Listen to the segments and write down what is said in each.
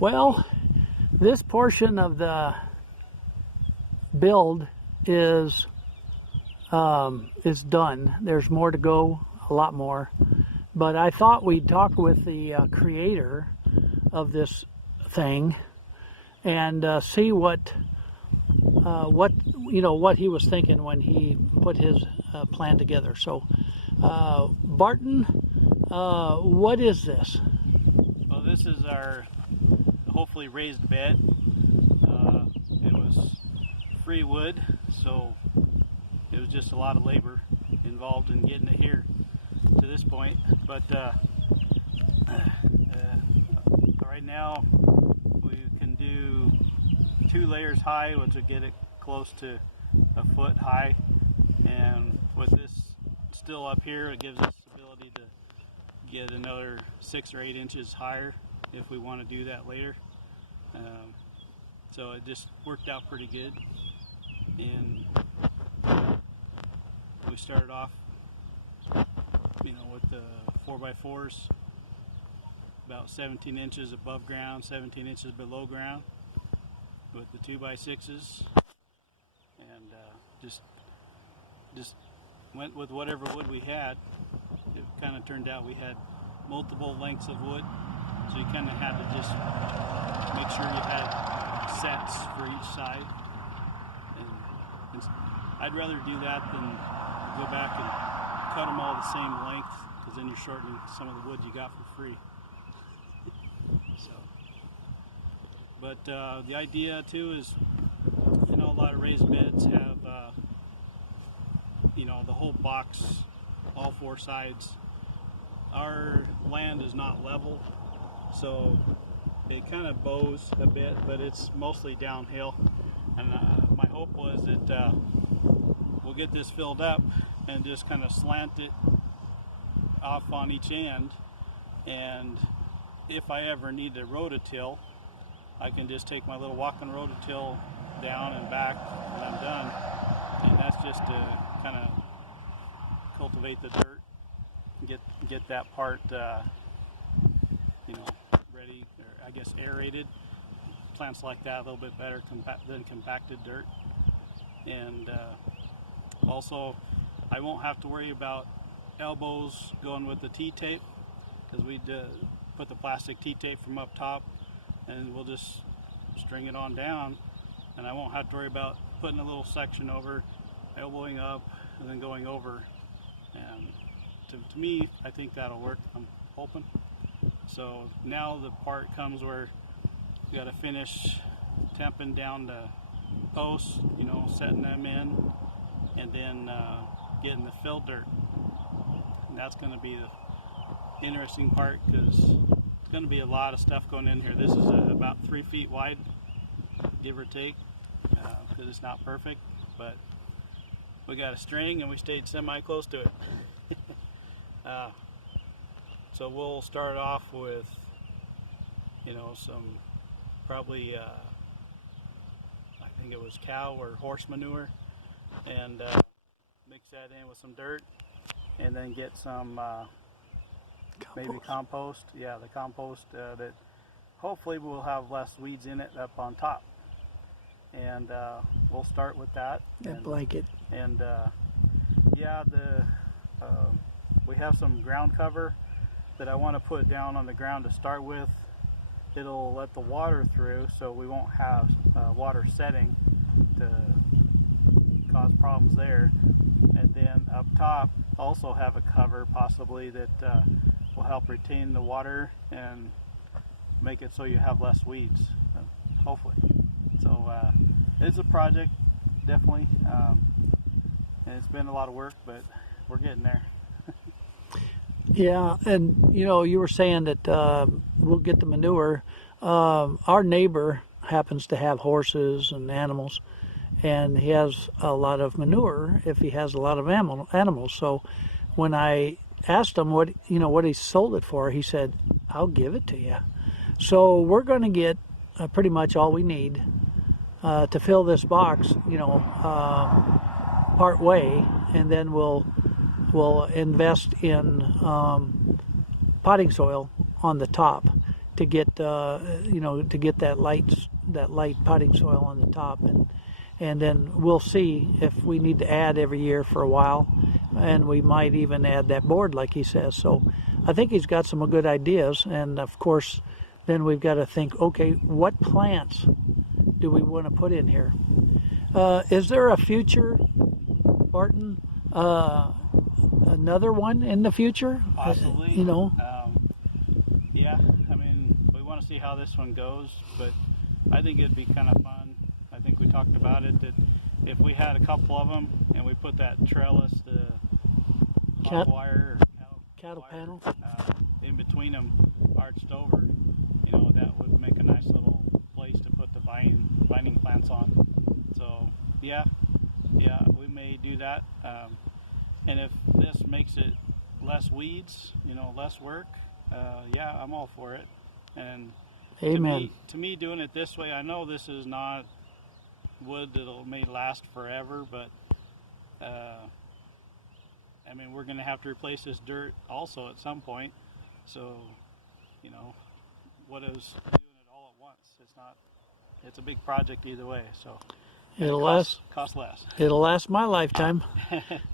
Well, this portion of the build is done. There's more to go, a lot more. But I thought we'd talk with the creator of this thing and see what he was thinking when he put his plan together. So, Barton, what is this? Well, this is our hopefully raised bed. It was free wood, so it was just a lot of labor involved in getting it here to this point. But right now we can do 2 layers high, which will get it close to a foot high, and with this still up here, it gives us the ability to get another 6 or 8 inches higher if we want to do that later. So it just worked out pretty good, and we started off, with the 4x4s about 17 inches above ground, 17 inches below ground, with the 2x6s, and just went with whatever wood we had. It kind of turned out we had multiple lengths of wood, so you kind of had to just make sure you had sets for each side. And I'd rather do that than go back and cut them all the same length, because then you're shortening some of the wood you got for free. So, but the idea too is, a lot of raised beds have, the whole box, all 4 sides. Our land is not level, so it kind of bows a bit, but it's mostly downhill. And my hope was that we'll get this filled up and just kind of slant it off on each end, and if I ever need to rototill, I can just take my little walking rototill down and back when I'm done, and that's just to kind of cultivate the dirt, get that part ready, or I guess aerated. Plants like that a little bit better than compacted dirt. And also I won't have to worry about elbows going with the T-tape, because we put the plastic T-tape from up top, and we'll just string it on down, and I won't have to worry about putting a little section over, elbowing up, and then going over. And to me, I think that'll work. I'm hoping. So now the part comes where we got to finish temping down the posts, setting them in, and then getting the fill dirt. And that's going to be the interesting part, because it's going to be a lot of stuff going in here. This is about 3 feet wide, give or take, because it's not perfect, but we got a string and we stayed semi-close to it. So we'll start off with, some probably, I think it was cow or horse manure, and mix that in with some dirt, and then get some maybe compost. Yeah, the compost that hopefully will have less weeds in it up on top. And we'll start with that. That blanket. And we have some ground cover that I want to put down on the ground to start with. It'll let the water through, so we won't have water setting to cause problems there. And then up top, also have a cover possibly that will help retain the water and make it so you have less weeds, hopefully. So it's a project, definitely, and it's been a lot of work, but we're getting there. Yeah, and you were saying that we'll get the manure. Our neighbor happens to have horses and animals, and he has a lot of manure if he has a lot of animals. So when I asked him what he sold it for, he said, "I'll give it to you." So we're going to get pretty much all we need to fill this box, part way, and then we'll invest in potting soil on the top to get to get that light potting soil on the top, and then we'll see if we need to add every year for a while, and we might even add that board like he says. So I think he's got some good ideas, and of course then we've got to think, okay, what plants do we want to put in here? Is there a future, Barton? Another one in the future? Possibly. Yeah, I mean, we want to see how this one goes, but I think it'd be kind of fun. I think we talked about it, that if we had a couple of them and we put that trellis, the hot wire or cattle wire, panel in between them, arched over, that would make a nice little place to put the vining plants on. So yeah, we may do that. And if this makes it less weeds, less work, yeah, I'm all for it. And Amen. To me, doing it this way, I know this is not wood that may last forever, but I mean, we're going to have to replace this dirt also at some point. So, what is doing it all at once? It's a big project either way. So It'll cost less. It'll last my lifetime,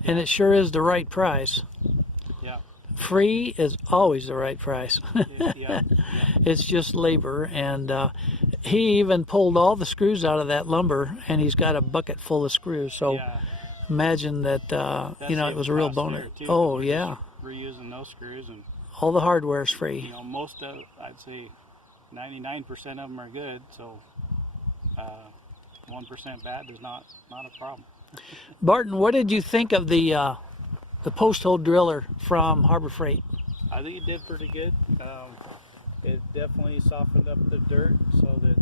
and it sure is the right price. Yeah. Free is always the right price. Yeah. It's just labor, and he even pulled all the screws out of that lumber, and he's got a bucket full of screws. So imagine that, it was a real boner. Oh yeah. Reusing those screws, and all the hardware is free. Most of, I'd say 99% of them are good. So 1% bad is not a problem. Barton, what did you think of the post hole driller from Harbor Freight? I think it did pretty good. It definitely softened up the dirt so that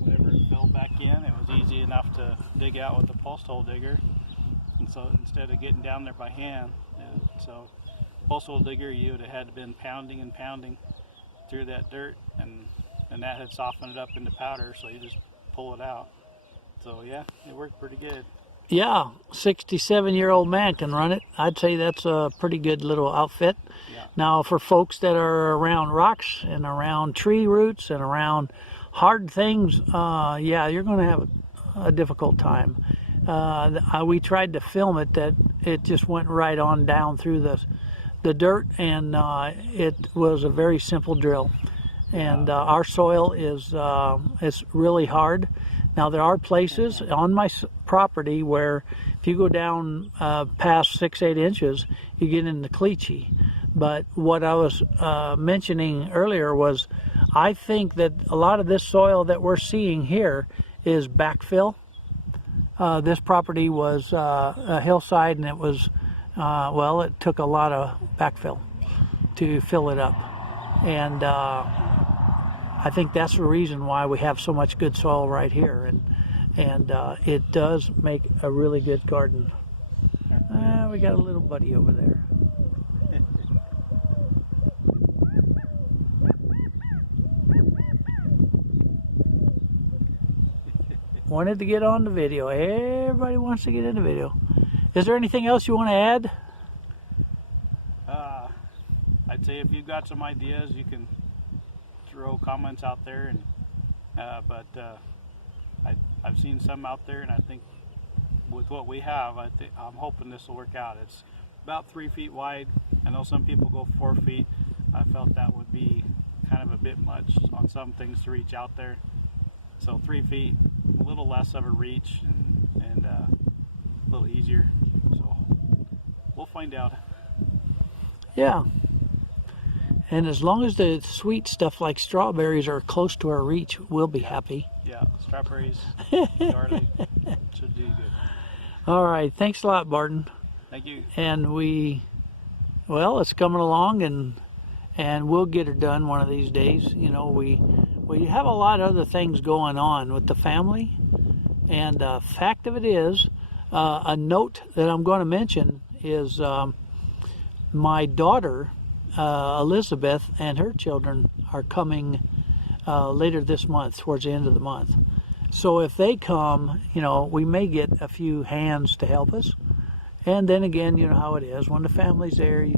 whenever it fell back in, it was easy enough to dig out with the post hole digger. And so instead of getting down there by hand, so post hole digger, you would have had been pounding and pounding through that dirt, and that had softened it up into powder, so you just pull it out. So yeah, it worked pretty good. Yeah, 67-year-old man can run it. I'd say that's a pretty good little outfit. Yeah. Now, for folks that are around rocks and around tree roots and around hard things, yeah, you're going to have a difficult time. We tried to film it, that it just went right on down through the dirt, and it was a very simple drill. And our soil is it's really hard. Now, there are places on my property where if you go down past 6-8 inches, you get into cleachy. But what I was mentioning earlier was, I think that a lot of this soil that we're seeing here is backfill. This property was a hillside, and it was, it took a lot of backfill to fill it up. And I think that's the reason why we have so much good soil right here, and it does make a really good garden. We got a little buddy over there. Wanted to get on the video. Everybody wants to get in the video. Is there anything else you want to add? I'd say if you've got some ideas, you can throw comments out there, and I've seen some out there, and I think with what we have, I'm hoping this will work out. It's about 3 feet wide. I know some people go 4 feet. I felt that would be kind of a bit much on some things to reach out there. So 3 feet, a little less of a reach, and a little easier. So we'll find out. Yeah. And as long as the sweet stuff like strawberries are close to our reach, we'll be happy. Yeah, strawberries, garlic, should do good. All right, thanks a lot, Barton. Thank you. And it's coming along, and we'll get it done one of these days. We have a lot of other things going on with the family, and fact of it is, a note that I'm going to mention is my daughter, Elizabeth, and her children are coming later this month, towards the end of the month. So if they come, we may get a few hands to help us. And then again, you know how it is. When the family's there,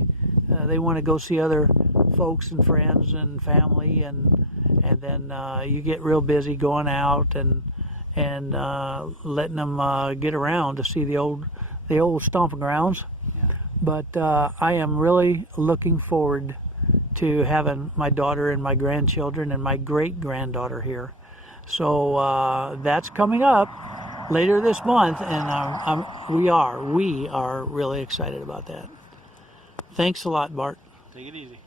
they want to go see other folks and friends and family, and then you get real busy going out and letting them get around to see the old stomping grounds. Yeah. But I am really looking forward to having my daughter and my grandchildren and my great-granddaughter here. So that's coming up later this month, and we are really excited about that. Thanks a lot, Bart. Take it easy.